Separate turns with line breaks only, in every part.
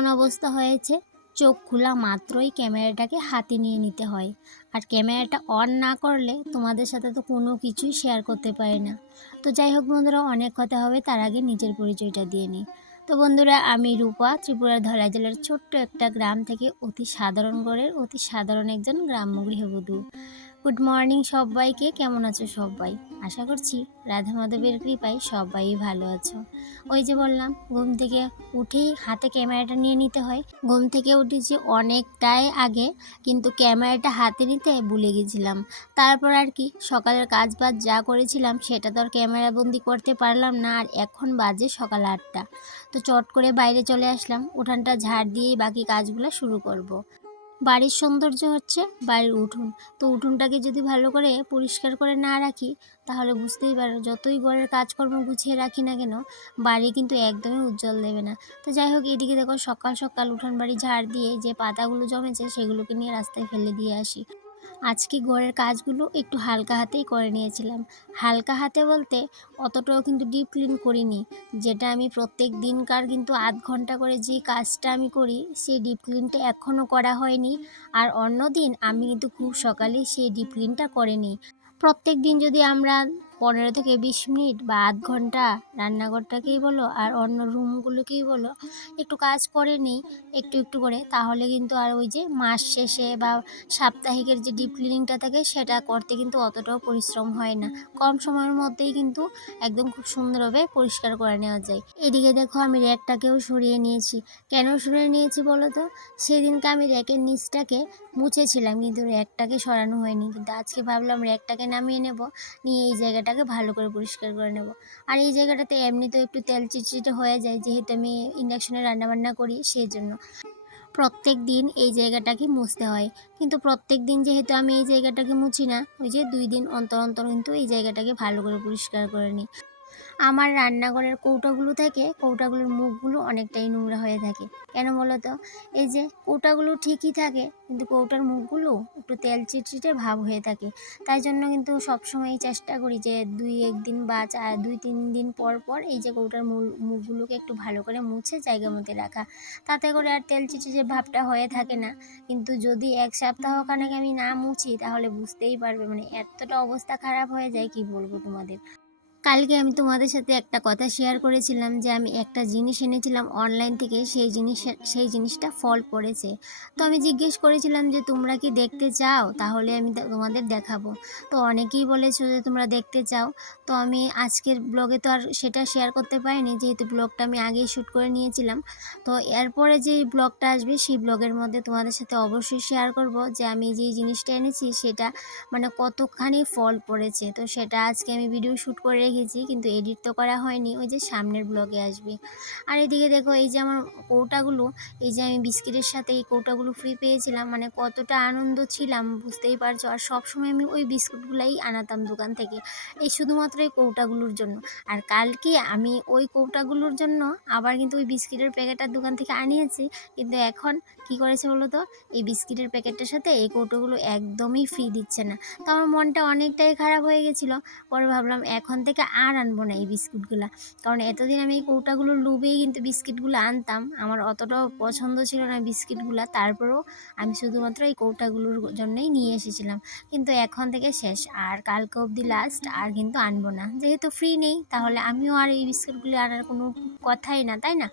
এমন অবস্থা হয়েছে, চোখ খোলা মাত্রই ক্যামেরাটাকে হাতে নিয়ে নিতে হয়। আর ক্যামেরাটা অন না করলে তোমাদের সাথে তো কোনো কিছুই শেয়ার করতে পারি না। তো যাই হোক বন্ধুরা, অনেক কথা হবে, তার আগে নিজের পরিচয়টা দিয়ে নিই। তো বন্ধুরা, আমি রূপা, ত্রিপুরার ধলাই জেলার ছোট্ট একটা গ্রাম থেকে অতি সাধারণ গড়ের অতি সাধারণ একজন গ্রাম্য গৃহবধূ। গুড মর্নিং সবাইকে, কেমন আছো সবাই? আশা করছি রাধা মাধবের কৃপায় সবাই ভালো আছো। ওই যে বললাম, ঘুম থেকে উঠেই হাতে ক্যামেরাটা নিয়ে নিতে হয়। ঘুম থেকে উঠেছি অনেকটাই আগে, কিন্তু ক্যামেরাটা হাতে নিতে ভুলে গেছিলাম। তারপর আর কি, সকালের কাজ বাজ যা করেছিলাম, সেটা তো আর ক্যামেরা বন্দি করতে পারলাম না, আর এখন বাজে সকাল আটটা। তো চট করে বাইরে চলে আসলাম, উঠানটা ঝাড় দিয়েই বাকি কাজগুলো শুরু করব। বাড়ির সৌন্দর্য হচ্ছে বাড়ির উঠোন। তো উঠোনটাকে যদি ভালো করে পরিষ্কার করে না রাখি, তাহলে বুঝতেই পারো যতই ঘরের কাজকর্ম গুছিয়ে রাখি না কেন, বাড়ি কিন্তু একদমই উজ্জ্বল দেবে না। তো যাই হোক, এদিকে দেখো সকাল সকাল উঠান বাড়ি ঝাড় দিয়ে যে পাতাগুলো জমেছে, সেগুলোকে নিয়ে রাস্তায় ফেলে দিয়ে আসি। আজকে ঘরের কাজগুলো একটু হালকা হাতেই করে নিয়েছিলাম। হালকা হাতে বলতে অতটাও কিন্তু ডিপ ক্লিন করিনি। যেটা আমি প্রত্যেক দিনকার কিন্তু আধ ঘণ্টা করে যে কাজটা আমি করি, সেই ডিপ ক্লিনটা এখনও করা হয়নি। আর অন্য দিন আমি কিন্তু খুব সকালে সেই ডিপ ক্লিনটা করে নিই। প্রত্যেক দিন যদি আমরা পনেরো থেকে বিশ মিনিট বা আধ ঘণ্টা রান্নাঘরটাকেই বলো আর অন্য রুমগুলোকেই বলো, একটু কাজ করে নিই, একটু একটু করে, তাহলে কিন্তু আর ওই যে মাস শেষে বা সাপ্তাহিকের যে ডিপ ক্লিনিংটা থাকে সেটা করতে কিন্তু অতটাও পরিশ্রম হয় না। কম সময়ের মধ্যেই কিন্তু একদম খুব সুন্দরভাবে পরিষ্কার করে নেওয়া যায়। এদিকে দেখো আমি র্যাকটাকেও সরিয়ে নিয়েছি। কেন সরিয়ে নিয়েছি বলো তো? সেদিনকে আমি র্যাকের নিচটাকে মুছেছিলাম কিন্তু র্যাকটাকে সরানো হয়নি। কিন্তু আজকে ভাবলাম র্যাকটাকে নামিয়ে নেব। নিয়ে এই জায়গাটাকে ভালো করে পরিষ্কার করে নেব। আর এই জায়গাটাতে এমনিতেও একটু তেল চিটচিটে হয়ে যায়, যেহেতু আমি ইন্ডাকশনে রান্নাবান্না করি সেই জন্য প্রত্যেক দিন এই জায়গাটাকে মুছতে হয়। কিন্তু প্রত্যেক দিন যেহেতু আমি এই জায়গাটাকে মুছি না, ওই যে দুই দিন অন্তর অন্তর কিন্তু এই জায়গাটাকে ভালো করে পরিষ্কার করে নিই। আমার রান্নাঘরের কৌটাগুলো থেকে কৌটাগুলোর মুখগুলো অনেকটাই নোংরা হয়ে থাকে। কেন বলো তো এই যে কৌটাগুলো ঠিকই থাকে, কিন্তু কৌটার মুখগুলো একটু তেল চিটচিটে ভাব হয়ে থাকে। তাই জন্য কিন্তু সবসময় চেষ্টা করি যে দুই একদিন বা চার দুই তিন দিন পর পর এই যে কৌটার মুখগুলোকে একটু ভালো করে মুছে জায়গা মতো রাখা। তাতে করে আর তেল চিটচিটে ভাবটা হয়ে থাকে না। কিন্তু যদি এক সপ্তাহ খানেক আমি না মুছি, তাহলে বুঝতেই পারবে মানে এতটা অবস্থা খারাপ হয়ে যায়, কি বলব তোমাদের? কালকে আমি তোমাদের সাথে একটা কথা শেয়ার করেছিলাম যে আমি একটা জিনিস এনেছিলাম অনলাইন থেকে, সেই জিনিস, সেই জিনিসটা ফল্ট পড়েছে। তো আমি জিজ্ঞেস করেছিলাম যে, তোমরা কি দেখতে চাও? তাহলে আমি তোমাদের দেখাবো। তো অনেকেই বলেছ যে, তোমরা দেখতে চাও। তো আমি আজকের ব্লগে তো আর সেটা শেয়ার করতে পারিনি, যেহেতু ব্লগটা আমি আগেই শ্যুট করে নিয়েছিলাম। তো এরপরে যে ব্লগটা আসবে, সেই ব্লগের মধ্যে তোমাদের সাথে অবশ্যই শেয়ার করব যে, আমি যে জিনিসটা এনেছি, সেটা মানে কতখানি ফল পড়েছে। তো সেটা আজকে আমি ভিডিও শ্যুট করে রেখেছি কিন্তু এডিট তো করা হয়নি, ওই যে সামনের ব্লগে আসবে। আর এদিকে দেখো, এই যে আমার কৌটাগুলো, এই যে আমি বিস্কিটের সাথে এই কৌটাগুলো ফ্রি পেয়েছিলাম মানে কতটা আনন্দ ছিলাম, বুঝতেই পারছ? আর সবসময় আমি ওই বিস্কুটগুলাই আনাতাম দোকান থেকে, এই শুধুমাত্র এই কৌটাগুলোর জন্য। আর কালকে আমি ওই কৌটাগুলোর জন্য আবার কিন্তু ওই বিস্কিটের প্যাকেটটা দোকান থেকে আনিয়েছি, কিন্তু এখন কি করেছে বলো তো? এই বিস্কিটের প্যাকেটটার সাথে এই কৌটোগুলো একদমই ফ্রি দিচ্ছে না। তো আমার মনটা অনেকটাই খারাপ হয়ে গেছিল, পরে ভাবলাম এখন থেকে আর আনব না এই বিস্কুটগুলো। কারণ এতদিন আমি এই কৌটাগুলো লুবেই কিন্তু বিস্কিটগুলো আনতাম। আমার অতটাও পছন্দ ছিল না বিস্কিটগুলো। তারপরেও আমি শুধুমাত্র এই কৌটাগুলোর জন্যই নিয়ে এসেছিলাম। কিন্তু এখন থেকে শেষ। আর কালকে অবধি লাস্ট আর কিন্তু আনব না। যেহেতু ফ্রি নেই, তাহলে আমিও আর এই বিস্কুটগুলো আনার কোনো কথাই না, তাই না?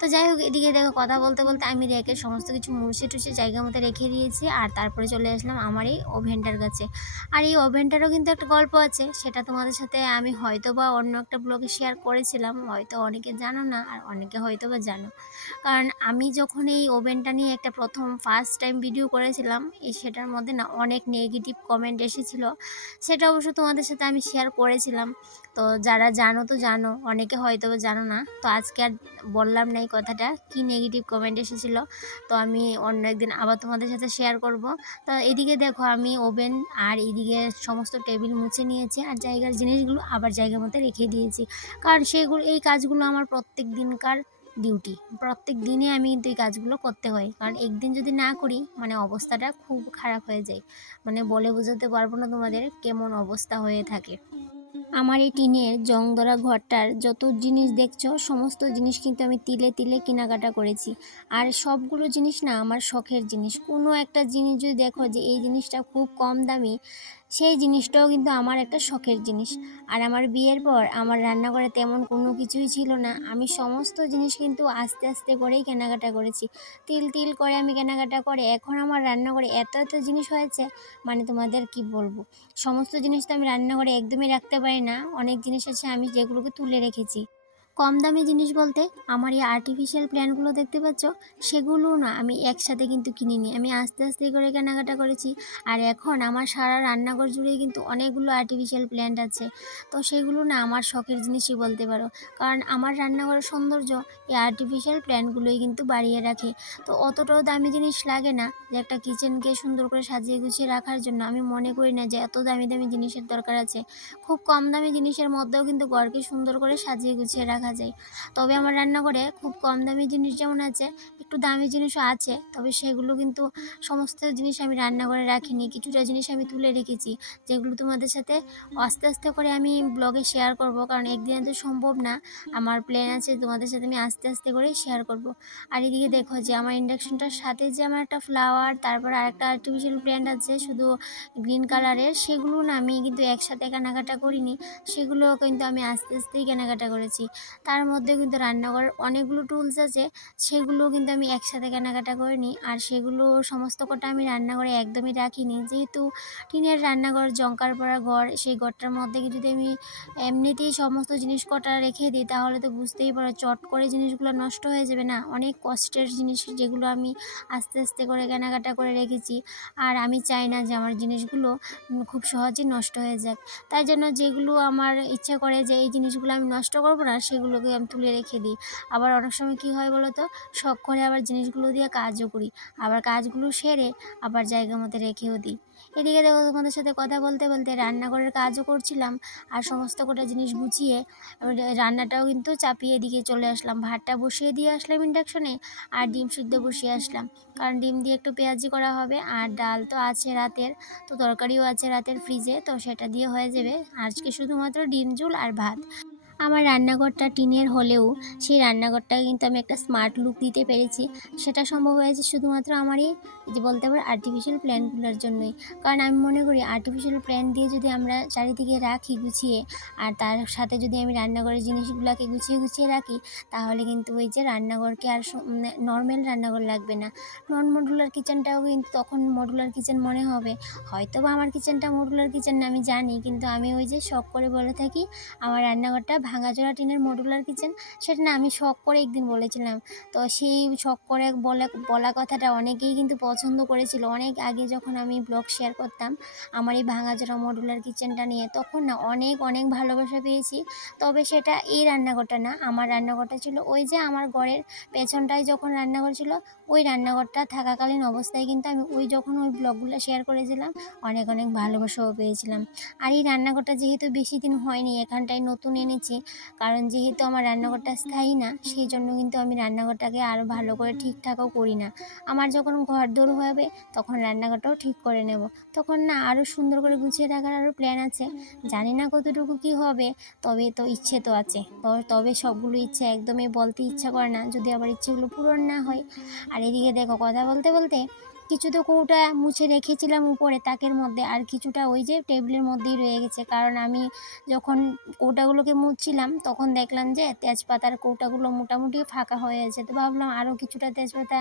তো যাই হোক, এদিকে দেখো, কথা বলতে বলতে আমি রেখে সমস্ত কিছু মুছে টুছে জায়গা মতো রেখে দিয়েছি। আর তারপরে চলে আসলাম আমার এই ওভেনটার কাছে। আর এই ওভেনটারও কিন্তু একটা গল্প আছে। সেটা তোমাদের সাথে আমি হয়তো বা অন্য একটা ব্লগে শেয়ার করেছিলাম, হয়তো অনেকে জানো না আর অনেকে হয়তো বা জানো। কারণ আমি যখন এই ওভেনটা নিয়ে একটা প্রথম ফার্স্ট টাইম ভিডিও করেছিলাম এই সেটার মধ্যে না অনেক নেগেটিভ কমেন্ট এসেছিল। সেটা অবশ্য তোমাদের সাথে আমি শেয়ার করেছিলাম। তো যারা জানো তো জানো, অনেকে হয়তো জানো না। তো আজকে আর বললাম না এই কথাটা, কি নেগেটিভ কমেন্ট এসেছিল? তো আমি অন্য একদিন আবার তোমাদের সাথে শেয়ার করব। তো এদিকে দেখো আমি ওভেন আর এদিকে সমস্ত টেবিল মুছে নিয়েছি আর জায়গার জিনিসগুলো আবার জায়গা মতো রেখে দিয়েছি। কারণ সেগুলো, এই কাজগুলো আমার প্রত্যেক দিনকার ডিউটি প্রত্যেক দিনে আমি কিন্তু এই কাজগুলো করতে হয়। কারণ একদিন যদি না করি মানে অবস্থাটা খুব খারাপ হয়ে যায়। মানে বলে বোঝাতে পারব না তোমাদের কেমন অবস্থা হয়ে থাকে। আমার এই টিনের জং ধরা ঘরটার যত জিনিস দেখছ, সমস্ত জিনিস কিন্তু আমি তিলে তিলে কেনাকাটা করেছি। আর সবগুলো জিনিস না আমার শখের জিনিস। কোনো একটা জিনিস যদি দেখো যে এই জিনিসটা খুব কম দামি সেই জিনিসটাও কিন্তু আমার একটা শখের জিনিস। আর আমার বিয়ের পর আমার রান্নাঘরে তেমন কোনো কিছুই ছিল না। আমি সমস্ত জিনিস কিন্তু আস্তে আস্তে করেই কেনাকাটা করেছি। তিল তিল করে আমি কেনাকাটা করে এখন আমার রান্নাঘরে এত এত জিনিস হয়েছে মানে তোমাদের কি বলব? সমস্ত জিনিস তো আমি রান্নাঘরে একদমই রাখতে পারি না। অনেক জিনিস আছে আমি যেগুলোকে তুলে রেখেছি। কম দামি জিনিস বলতে আমার এই আর্টিফিশিয়াল প্ল্যান্টগুলো দেখতে পাচ্ছ? সেগুলো না আমি একসাথে কিন্তু কিনিনি। আমি আস্তে আস্তে করে কেনাকাটা করেছি। আর এখন আমার সারা রান্নাঘর জুড়েই কিন্তু অনেকগুলো আর্টিফিশিয়াল প্ল্যান্ট আছে। তো সেগুলো না আমার শখের জিনিসই বলতে পারো। কারণ আমার রান্নাঘরের সৌন্দর্য এই আর্টিফিশিয়াল প্ল্যান্টগুলোই কিন্তু বাড়িয়ে রাখে। তো অতটাও দামি জিনিস লাগে না যে একটা কিচেনকে সুন্দর করে সাজিয়ে গুছিয়ে রাখার জন্য। আমি মনে করি না যে এত দামি দামি জিনিসের দরকার আছে। খুব কম দামি জিনিসের মধ্যেও কিন্তু ঘরকে সুন্দর করে সাজিয়ে গুছিয়ে রাখা যায়। তবে আমার রান্নাঘরে খুব কম দামি জিনিস যেমন আছে, একটু দামি জিনিসও আছে, তবে সেগুলো কিন্তু সমস্ত জিনিস আমি রান্নাঘরে রাখিনি। কিছুটা জিনিস আমি তুলে রেখেছি, যেগুলো তোমাদের সাথে আস্তে আস্তে করে আমি ব্লগে শেয়ার করব, কারণ একদিনে তো সম্ভব না। আমার প্ল্যান আছে তোমাদের সাথে আমি আস্তে আস্তে করে শেয়ার করব। আর এদিকে দেখো যে আমার ইন্ডাকশনটার সাথে যে আমার একটা ফ্লাওয়ার তারপর আরেকটা আর্টিফিশিয়াল প্ল্যান্ট আছে, শুধু গ্রিন কালারের সেগুলো না আমি কিন্তু একসাথে কেনাকাটা করিনি, সেগুলো কিন্তু আমি আস্তে আস্তেই কেনাকাটা করেছি। তার মধ্যে কিন্তু রান্নাঘরের অনেকগুলো টুলস আছে সেগুলো কিন্তু আমি একসাথে কেনাকাটা করিনি আর সেগুলো সমস্ত কটা আমি রান্নাঘরে একদমই রাখিনি। যেহেতু টিনের রান্নাঘর জঙ্কার পড়া ঘর, সেই ঘরটার মধ্যে যদি আমি এমনিতেই সমস্ত জিনিস কটা রেখে দিই, তাহলে তো বুঝতেই পারো চট করে জিনিসগুলো নষ্ট হয়ে যাবে না। অনেক কষ্টের জিনিস যেগুলো আমি আস্তে আস্তে করে কেনাকাটা করে রেখেছি। আর আমি চাই না যে আমার জিনিসগুলো খুব সহজেই নষ্ট হয়ে যাক। তাই জন্য যেগুলো আমার ইচ্ছা করে যে এই জিনিসগুলো আমি নষ্ট করব না সেগুলোকে আমি তুলে রেখে দিই। আবার অনেক সময় কী হয় বলো তো শখ করে আবার জিনিসগুলো দিয়ে কাজও করি। আবার কাজগুলো সেরে আবার জায়গা মতো রেখেও দিই। এদিকে দেখো তোমাদের সাথে কথা বলতে বলতে রান্নাঘরের কাজও করছিলাম। আর সমস্ত কটা জিনিস গুছিয়ে রান্নাটাও কিন্তু চাপিয়ে এদিকে চলে আসলাম। ভাতটা বসিয়ে দিয়ে আসলাম ইন্ডাকশনে আর ডিম সিদ্ধ বসিয়ে আসলাম। কারণ ডিম দিয়ে একটু পেঁয়াজি করা হবে। আর ডাল তো আছে রাতের, তো তরকারিও আছে রাতের ফ্রিজে তো সেটা দিয়ে হয়ে যাবে। আজকে শুধুমাত্র ডিম, ঝোল আর ভাত। আমার রান্নাঘরটা টিনের হলেও, সেই রান্নাঘরটাকে কিন্তু আমি একটা স্মার্ট লুক দিতে পেরেছি। সেটা সম্ভব হয়েছে শুধুমাত্র আমারই যে বলতে পারো আর্টিফিশিয়াল প্ল্যান্টগুলোর জন্যই। কারণ আমি মনে করি আর্টিফিশিয়াল প্ল্যান্ট দিয়ে যদি আমরা চারিদিকে রাখি, গুছিয়ে, আর তার সাথে যদি আমি রান্নাঘরের জিনিসগুলোকে গুছিয়ে গুছিয়ে রাখি, তাহলে কিন্তু ওই যে রান্নাঘরকে আর নর্মাল রান্নাঘর লাগবে না। নন মডুলার কিচেনটাও কিন্তু তখন মডুলার কিচেন মনে হবে। হয়তো বা আমার কিচেনটা মডুলার কিচেন না, আমি জানি, কিন্তু আমি ওই যে শখ করে বলে থাকি, আমার রান্নাঘরটা ভাঙাচোরা টিনের মডুলার কিচেন সেটা না আমি শখ করে একদিন বলেছিলাম। তো সেই শখ করে বলা বলা কথাটা অনেকেই কিন্তু পছন্দ করেছিল। অনেক আগে যখন আমি ব্লগ শেয়ার করতাম, আমার এই ভাঙাচোরা মডুলার কিচেনটা নিয়ে, তখন না অনেক অনেক ভালোবাসা পেয়েছি। তবে সেটা এই রান্নাঘরটা না, আমার রান্নাঘরটা ছিল ওই যে আমার ঘরের পেছনটায় যখন রান্নাঘর ছিল, ওই রান্নাঘরটা থাকাকালীন অবস্থায় কিন্তু আমি ওই যখন ওই ব্লগগুলো শেয়ার করেছিলাম, অনেক অনেক ভালোবাসাও পেয়েছিলাম। আর এই রান্নাঘরটা যেহেতু বেশি দিন হয়নি, এখানটায় নতুন এনেছি কারণ যেহেতু আমার রান্নাঘরটা স্থায়ী না, সেই জন্য কিন্তু আমি রান্নাঘরটাকে আরও ভালো করে ঠিকঠাকও করি না। আমার যখন ঘর দৌড় হবে, তখন রান্নাঘরটাও ঠিক করে নেব। তখন না আরও সুন্দর করে গুছিয়ে রাখার আরও প্ল্যান আছে। জানি না কতটুকু কি হবে, তবে তো ইচ্ছে তো আছে। তবে সবগুলো ইচ্ছে একদমই বলতে ইচ্ছা করে না, যদি আবার ইচ্ছেগুলো পূরণ না হয়। আর এদিকে দেখো, কথা বলতে বলতে কিছু তো কৌটা মুছে রেখেছিলাম উপরে তাকের মধ্যে আর কিছুটা ওই যে টেবিলের মধ্যেই রয়ে গেছে। কারণ আমি যখন কৌটাগুলোকে মুছছিলাম তখন দেখলাম যে তেজপাতার কৌটাগুলো মোটামুটি ফাঁকা হয়ে আছে। তো ভাবলাম আরও কিছুটা তেজপাতা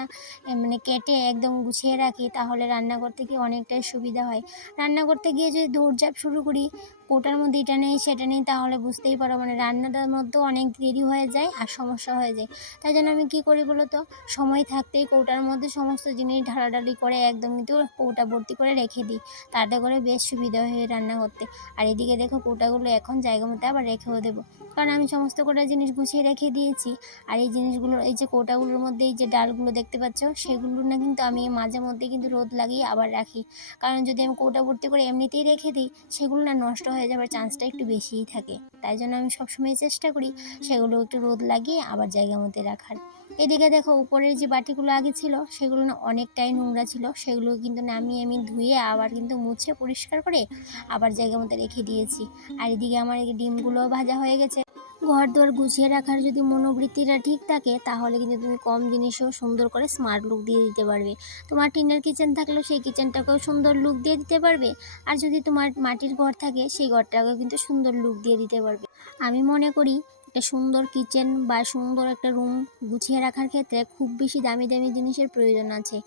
মানে কেটে একদম গুছিয়ে রাখি, তাহলে রান্না করতে গিয়ে অনেকটাই সুবিধা হয়। রান্না করতে গিয়ে যদি দৌড়ঝাঁপ শুরু করি কৌটার মধ্যে এটা নেই, সেটা নেই, তাহলে বুঝতেই পারো মানে রান্নাটার মধ্যেও অনেক দেরি হয়ে যায় আর সমস্যা হয়ে যায়। তাই জন্য আমি কী করি বলো তো? সময় থাকতেই কৌটার মধ্যে সমস্ত জিনিস ঢালাঢালি করে একদম কিন্তু কৌটা ভর্তি করে রেখে দিই। তাতে করে বেশ সুবিধা হয় রান্না করতে। আর এদিকে দেখো কৌটাগুলো এখন জায়গা মতো আবার রেখেও দেবো। কারণ আমি সমস্ত কটা জিনিস গুছিয়ে রেখে দিয়েছি। আর এই জিনিসগুলো, এই যে কৌটাগুলোর মধ্যে এই যে ডালগুলো দেখতে পাচ্ছ সেগুলো না কিন্তু আমি মাঝে মধ্যে কিন্তু রোদ লাগিয়ে আবার রাখি। কারণ যদি আমি কৌটা ভর্তি করে এমনিতেই রেখে দিই, সেগুলো না নষ্ট হয়ে যাওয়ার চান্সটা একটু বেশিই থাকে। তাই জন্য আমি সবসময় চেষ্টা করি সেগুলো একটু রোদ লাগিয়ে আবার জায়গা মধ্যে রাখার। এদিকে দেখো উপরের যে বাটিগুলো আগে ছিল, সেগুলো না অনেকটাই নোংরা ছিল। সেগুলো কিন্তু নামিয়ে আমি ধুয়ে আবার কিন্তু মুছে পরিষ্কার করে আবার জায়গা মধ্যে রেখে দিয়েছি। আর এদিকে আমার ডিমগুলোও ভাজা হয়ে গেছে। ঘর দুয়ার গুছিয়ে রাখার যদি মনোবৃত্তিটা ঠিক থাকে, তাহলে কিন্তু তুমি কম জিনিসেও সুন্দর করে স্মার্ট লুক দিয়ে দিতে পারবে। তোমার টিনের কিচেন থাকলেও সেই কিচেনটাকেও সুন্দর লুক দিয়ে দিতে পারবে। আর যদি তোমার মাটির ঘর থাকে, সেই ঘরটাকেও কিন্তু সুন্দর লুক দিয়ে দিতে পারবে। আমি মনে করি একটা সুন্দর কিচেন বা সুন্দর একটা রুম গুছিয়ে রাখার ক্ষেত্রে খুব বেশি দামি দামি জিনিসের প্রয়োজন আছে।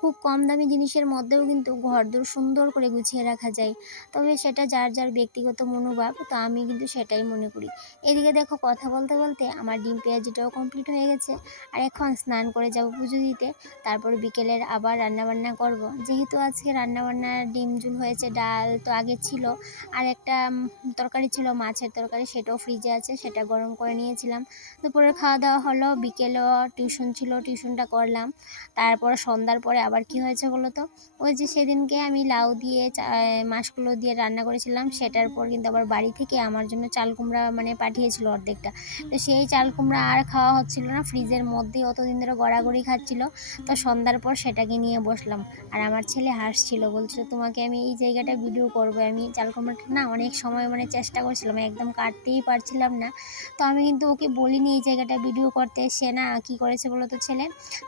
খুব কম দামি জিনিসের মধ্যেও কিন্তু ঘরদোর সুন্দর করে গুছিয়ে রাখা যায়। তবে সেটা যার যার ব্যক্তিগত মনোভাব, তো আমি কিন্তু সেটাই মনে করি। এদিকে দেখো কথা বলতে বলতে আমার ডিম পেঁয়াজিটাও কমপ্লিট হয়ে গেছে। আর এখন স্নান করে যাব পুজো দিতে। তারপর বিকেলের আবার রান্নাবান্না করব। যেহেতু আজকে রান্নাবান্নার ডিম ঝুল হয়েছে, ডাল তো আগে ছিল। আর একটা তরকারি ছিল, মাছের তরকারি, সেটাও ফ্রিজে আছে, সেটা গরম করে নিয়েছিলাম। দুপুরের খাওয়া দাওয়া হলো, বিকেলেও টিউশন ছিল, টিউশনটা করলাম। তারপর সন্ধ্যার পরে আবার কি হয়েছে বলো তো? ওই যে সেদিনকে আমি লাউ দিয়ে মাছগুলো দিয়ে রান্না করেছিলাম, সেটার পর কিন্তু আবার বাড়ি থেকে আমার জন্য চাল কুমড়া মানে পাঠিয়েছিল অর্ধেকটা। তো সেই চাল কুমড়া আর খাওয়া হচ্ছিল না, ফ্রিজের মধ্যে অতদিন ধরে গড়াগড়ি খাচ্ছিল। তো সন্ধ্যার পর সেটাকে নিয়ে বসলাম। আর আমার ছেলে হাসছিল, বলছিল, তোমাকে আমি এই জায়গাটা ভিডিও করব। আমি চাল কুমড়াটা না অনেক সময় মানে চেষ্টা করছিলাম, একদম কাটতেই পারছিলাম না। তো আমি কিন্তু ওকে বলিনি এই জায়গাটা ভিডিও করতে, সে না কী করেছে বলো তো ছেলে?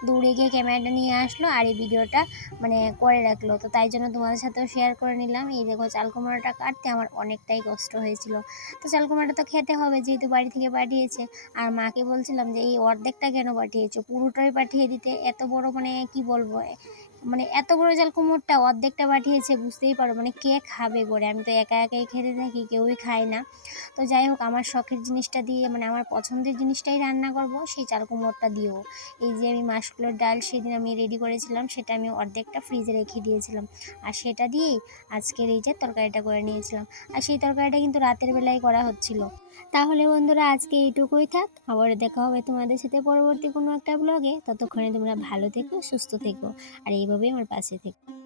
দৌড়ে গিয়ে ক্যামেরাটা নিয়ে আসলো আর এই ভিডিওটা মানে করে রাখল। তো তাই জন্য তোমাদের সাথেও শেয়ার করে নিলাম। এই দেখো চালকুমড়াটা কাটতে আমার অনেকটাই কষ্ট হয়েছিল। তো চাল কুমড়োটা তো খেতে হবে, যেহেতু বাড়ি থেকে পাঠিয়েছে। আর মাকে বলছিলাম যে, এই অর্ধেকটা কেন পাঠিয়েছো? পুরোটাই পাঠিয়ে দিতে। এত বড় মানে কি বলব? মানে এত বড় চাল কুমড়োটা অর্ধেকটা পাঠিয়েছে, বুঝতেই পারো। মানে কে খাবে করে আমি তো একা একাই খেতে থাকি, কেউই খায় না। তো যাই হোক, আমার শখের জিনিসটা দিয়ে মানে আমার পছন্দের জিনিসটাই রান্না করব, সেই চাল কুমড়োটা দিয়েও। এই যে আমি মাসকুলোর ডাল সেদিন আমি রেডি করেছিলাম, সেটা আমি অর্ধেকটা ফ্রিজে রেখে দিয়েছিলাম। আর সেটা দিয়েই আজকের এই যে তরকারিটা করে নিয়েছিলাম। আর সেই তরকারিটা কিন্তু রাতের বেলায় করা হচ্ছিল। তাহলে বন্ধুরা আজকে এইটুকুই থাক। আবার দেখা হবে তোমাদের সাথে পরবর্তী কোনো একটা ব্লগে ততক্ষণে তোমরা ভালো থেকো, সুস্থ থেকো, আর এইভাবেই আমার পাশে থেকো।